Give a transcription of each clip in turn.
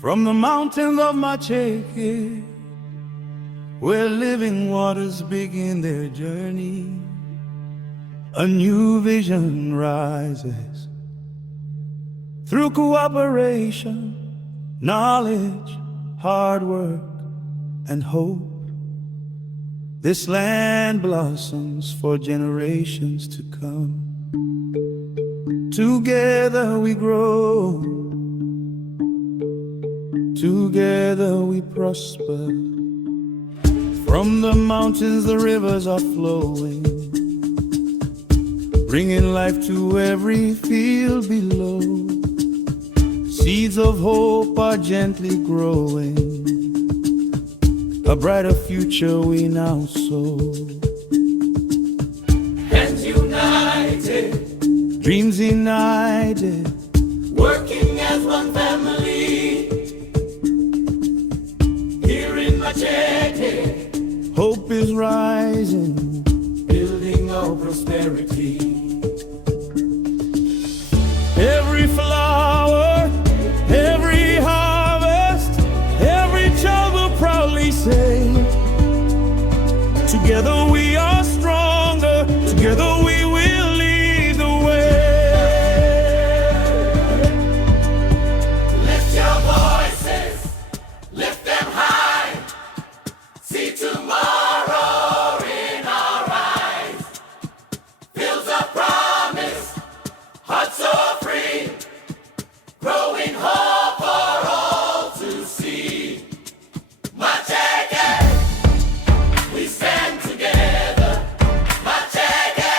From the mountains of Macheke, where living waters begin their journey, a new vision rises. Through cooperation, knowledge, hard work, and hope, this land blossoms for generations to come. Together we grow, together we prosper. From the mountains the rivers are flowing, bringing life to every field below. Seeds of hope are gently growing, a brighter future we now sow. Hands united, dreams united, working as one family. Here in Macheke, hope is rising, building our prosperity. Every flower, every harvest, every child will proudly say, together we are stronger, together we will lead the way. Lift your voices, lift them high. See tomorrow in our eyes. Fields of promise, hearts so free, growing hope for all to see. Macheke, we stand together. Macheke,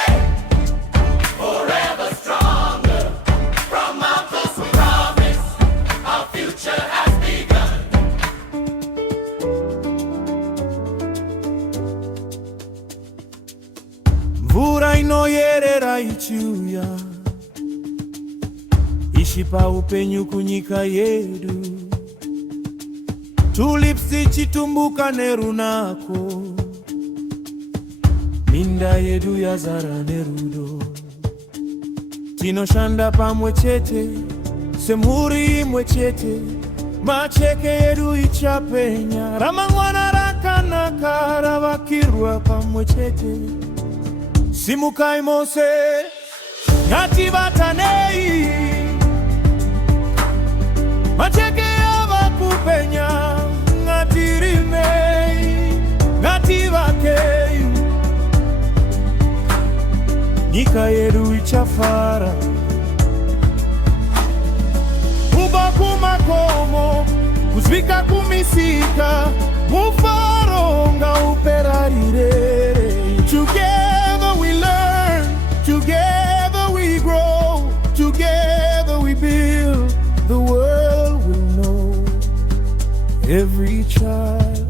forever stronger. From mountains we promise, our future has begun. Mvura inoyerera ichiuya, ishipa upenyu kunyika yedu. Tulips ichitumbuka nerunako, minda yedu yazara nerudo. Tinoshanda pamwe chete, semhuri imwe chete. Macheke yedu ichapenya, ramangwana rakanaka ravakirwa pamwe chete. Simukai Mose, ngatibatanei. Macheke yavakupenya, ngatirimei, ngativakei. Nyika yedu ichafara, kuba kumakomo, kuzvika kumisika, mufaro ngauperarire. Together we learn, together we grow, together we build, the world will know. Every child,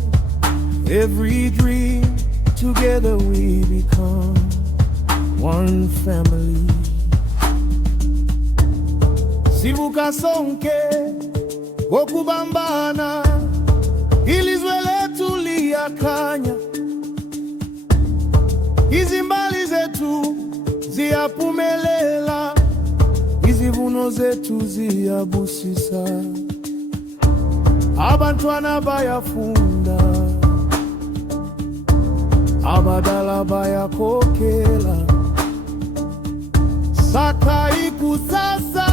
every dream, together we become one family. Sivuka sonke, wokubambana, ilizwe letu liyakanya. Izimbali zetu ziyapumelela, izivuno zetu ziyabusisa. Abantwana bayafunda, abadala bayakokela. Saka ikusasa,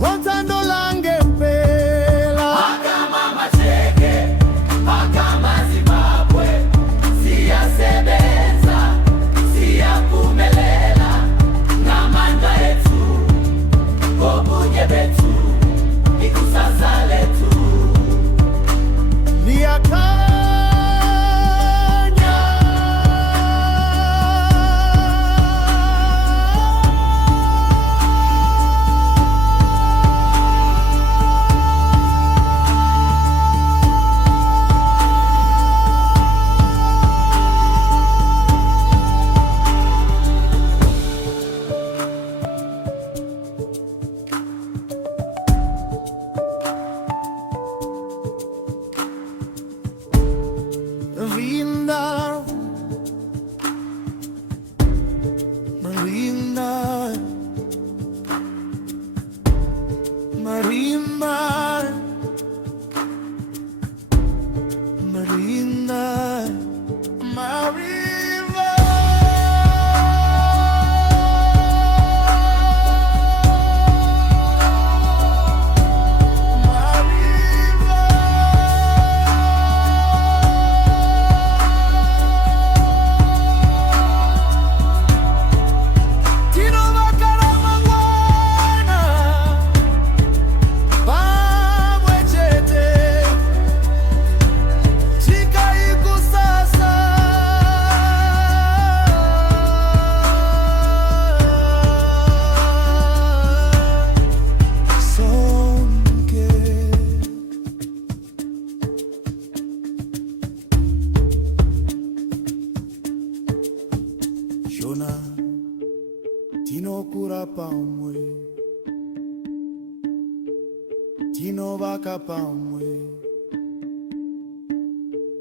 wantando lange mpela. Akama Macheke, akama Zimbabwe, siyasebenza, siyaphumelela, ngamandla ethu, ngobunye bethu, ikusasa lethu. Liyakanya, Shona, tino kura pamwe, tino baka pamwe,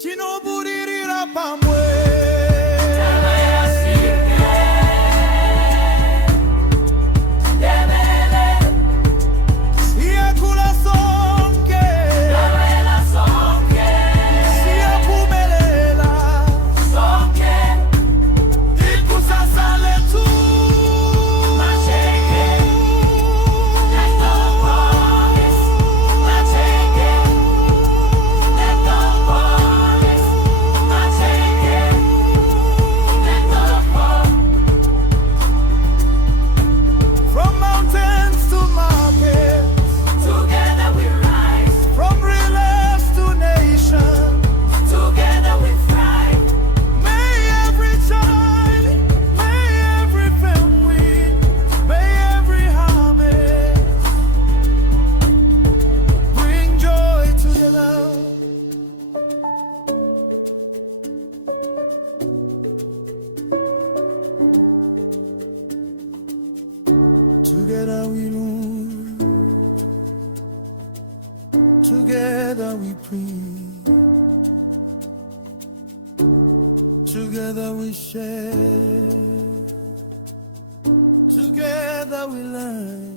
tino buririra pamwe. Together we move, together we breathe, together we share, together we learn.